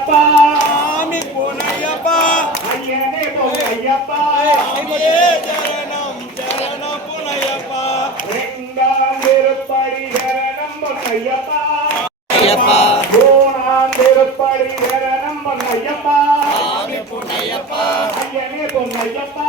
பொன்னையப்பா சாமி புனையப்பா. ஐயனே பொன்னையப்பா சரணம் சரணம் புனையப்பா ரெண்டாம் திருப்படி சரணம் பொன்னையப்பா ஐயப்பா மூணாம் திருப்படி சரணம் பொன்னையப்பா சாமி ஐயனே பொன்னையப்பா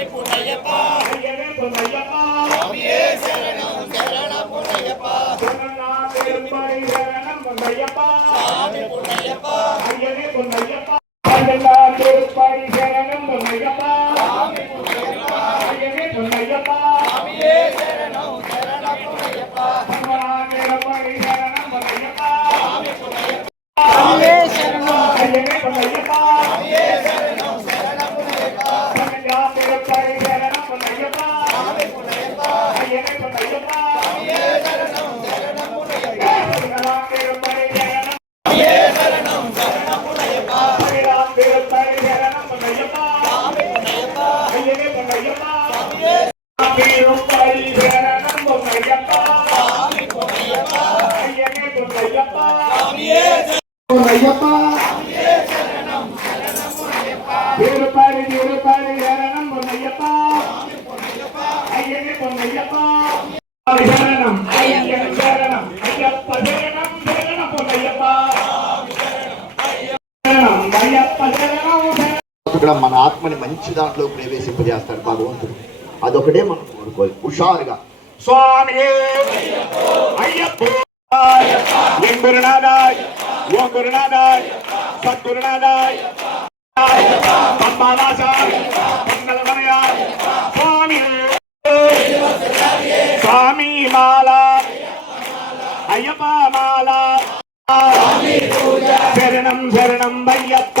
வெப்பு மையப்பா ఆత్మని మంచి దాంట్లో ప్రవేశింపజేస్తాడు భగవంతుడు. అదొకటే మనం కోరుకోవాలి. హుషారుగా. స్వామి అయ్యప్ప. స్వామి స్వామి అయ్యప్ప శరణం శరణం అయ్యప్ప.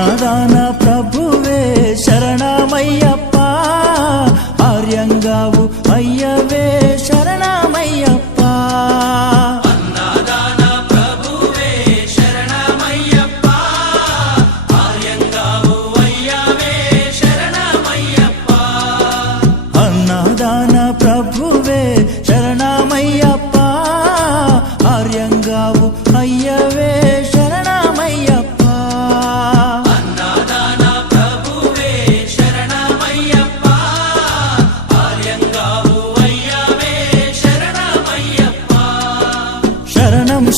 అన్నదాన ప్రభువే శరణమయ్యప్ప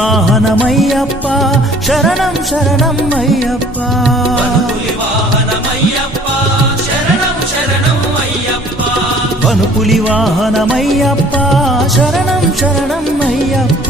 వాహనమయ్యప్ప. శరణం శరణం అయ్యప్ప. వాహనమయ్యప్ప శరణం శరణం అయ్యప్ప వనుపులి వాహనమయ్యప్ప. శరణం శరణం అయ్యప్ప.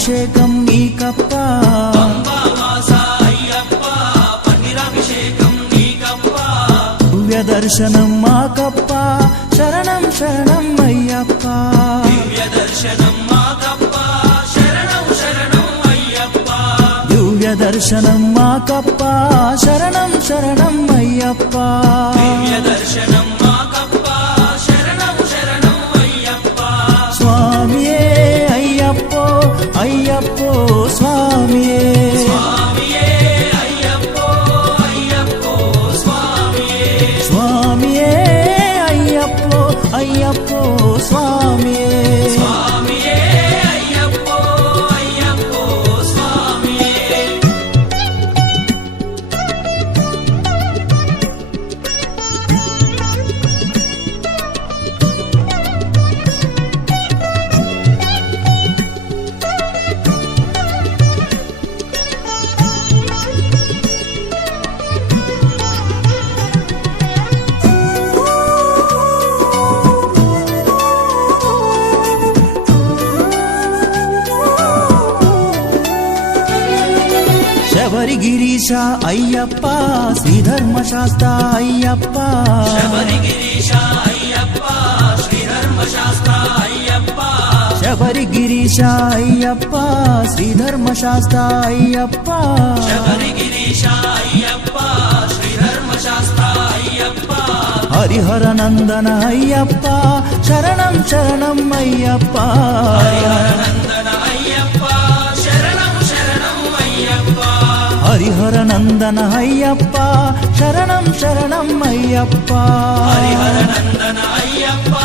అభిషేకం నీకప్ప నీకప్ప దివ్య దర్శనం మాకప్ప శరణం శరణం అయ్యప్ప. దివ్య దర్శనం మాకప్ప శరణం శరణం అయ్యప్ప. దివ్య దర్శనం మాకప్ప శరణం శరణం అయ్యప్ప దివ్య దర్శనం మాకప్ప శబరిగిరీశ అయ్యప్ప శ్రీధర్మశాస్త్ర అయ్యప్ప. శబరిగిరీశ అయ్యప్ప శ్రీధర్మశాస్త్ర అయ్యప్ప. శబరిగిరీశ అయ్యప్ప శ్రీధర్మశాస్త్ర అయ్యప్ప. శబరిగిరీశ అయ్యప్ప శ్రీధర్మశాస్త్ర అయ్యప్ప. హరిహర నందన అయ్యప్ప శరణం శరణం అయ్యప్ప. ஹரிஹர நந்தன ஐயப்பா. சரணம் சரணம் ஐயப்பா. ஹரிஹர நந்தன ஐயப்பா.